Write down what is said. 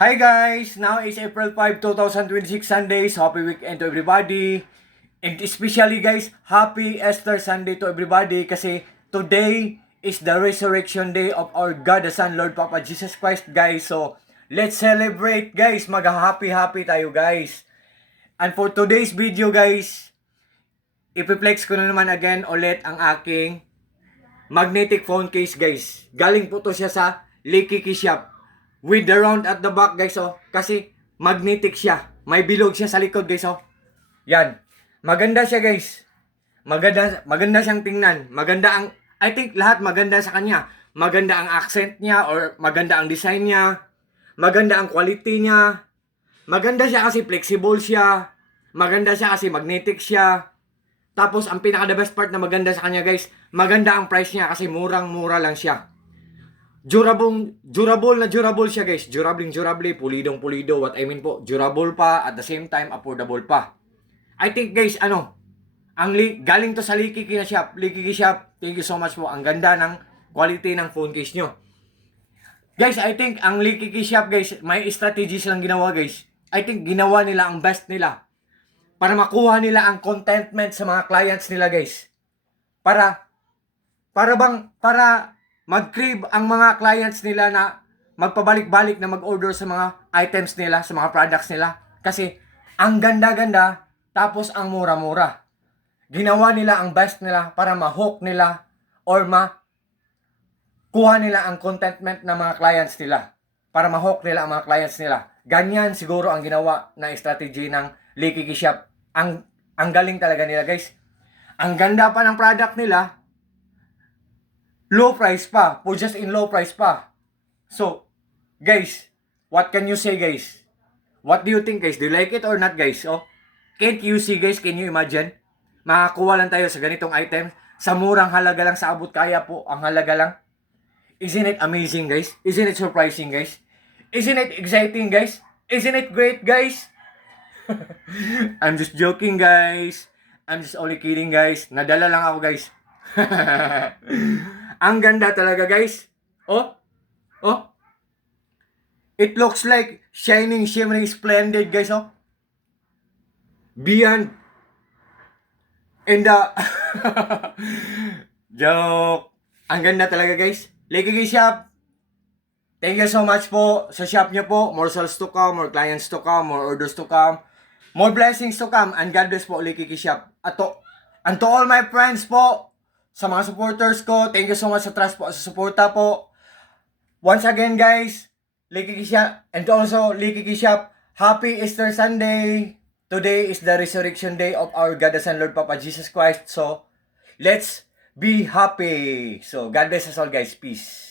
Hi guys! Now is April 5, 2026 Sunday. So happy weekend to everybody. And especially guys, happy Easter Sunday to everybody kasi today is the resurrection day of our God the Son, Lord Papa Jesus Christ guys. So let's celebrate guys. Mag-happy tayo guys. And for today's video guys, ipiplex ko na naman again ulit ang aking magnetic phone case guys. Galing po to siya sa Likiki Shop. With the round at the back guys oh. Kasi magnetic siya. May bilog siya sa likod guys oh. Yan. Maganda siya guys. Maganda siyang tingnan. Maganda ang, I think lahat maganda sa kanya. Maganda ang accent niya or maganda ang design niya. Maganda ang quality niya. Maganda siya kasi flexible siya. Maganda siya kasi magnetic siya. Tapos ang pinaka the best part na maganda sa kanya guys, maganda ang price niya kasi murang-mura lang siya. Durable siya guys. Durable, pulidong-pulido. What I mean po, durable pa, at the same time, affordable pa. I think guys, galing to sa Likiki na shop. Likiki shop, thank you so much po. Ang ganda ng quality ng phone case nyo. Guys, I think ang Likiki shop guys, may strategies lang ginawa guys. I think ginawa nila ang best nila para makuha nila ang contentment sa mga clients nila guys. Para mag-crave ang mga clients nila na magpabalik-balik na mag-order sa mga items nila, sa mga products nila. Kasi ang ganda-ganda, tapos ang mura-mura. Ginawa nila ang best nila para ma-hook nila or kuha nila ang contentment ng mga clients nila. Para ma-hook nila ang mga clients nila. Ganyan siguro ang ginawa na strategy ng Likiki Shop. Ang galing talaga nila guys. Ang ganda pa ng product nila. Low price pa. Just in low price pa. So, guys, what can you say guys? What do you think guys? Do you like it or not guys? Oh, can't you see guys? Can you imagine? Makakuha lang tayo sa ganitong items. Sa murang halaga lang, sa abot kaya po ang halaga lang. Isn't it amazing guys? Isn't it surprising guys? Isn't it exciting guys? Isn't it great guys? I'm just joking guys. I'm just only kidding guys. Nadala lang ako guys. Ang ganda talaga guys. Oh. It looks like shining, shimmering, splendid guys oh. Beyond. And joke. Ang ganda talaga guys. Likiki Shop. Thank you so much po sa shop nyo po. More sales to come, more clients to come, more orders to come, more blessings to come. And God bless po Likiki Shop. And to all my friends po, sa mga supporters ko, thank you so much sa trust po, sa suporta po. Once again guys, Likiki Shop, and also Likiki Shop, happy Easter Sunday. Today is the resurrection day of our God the Son, Lord Papa Jesus Christ. So, let's be happy. So, God bless us all guys. Peace.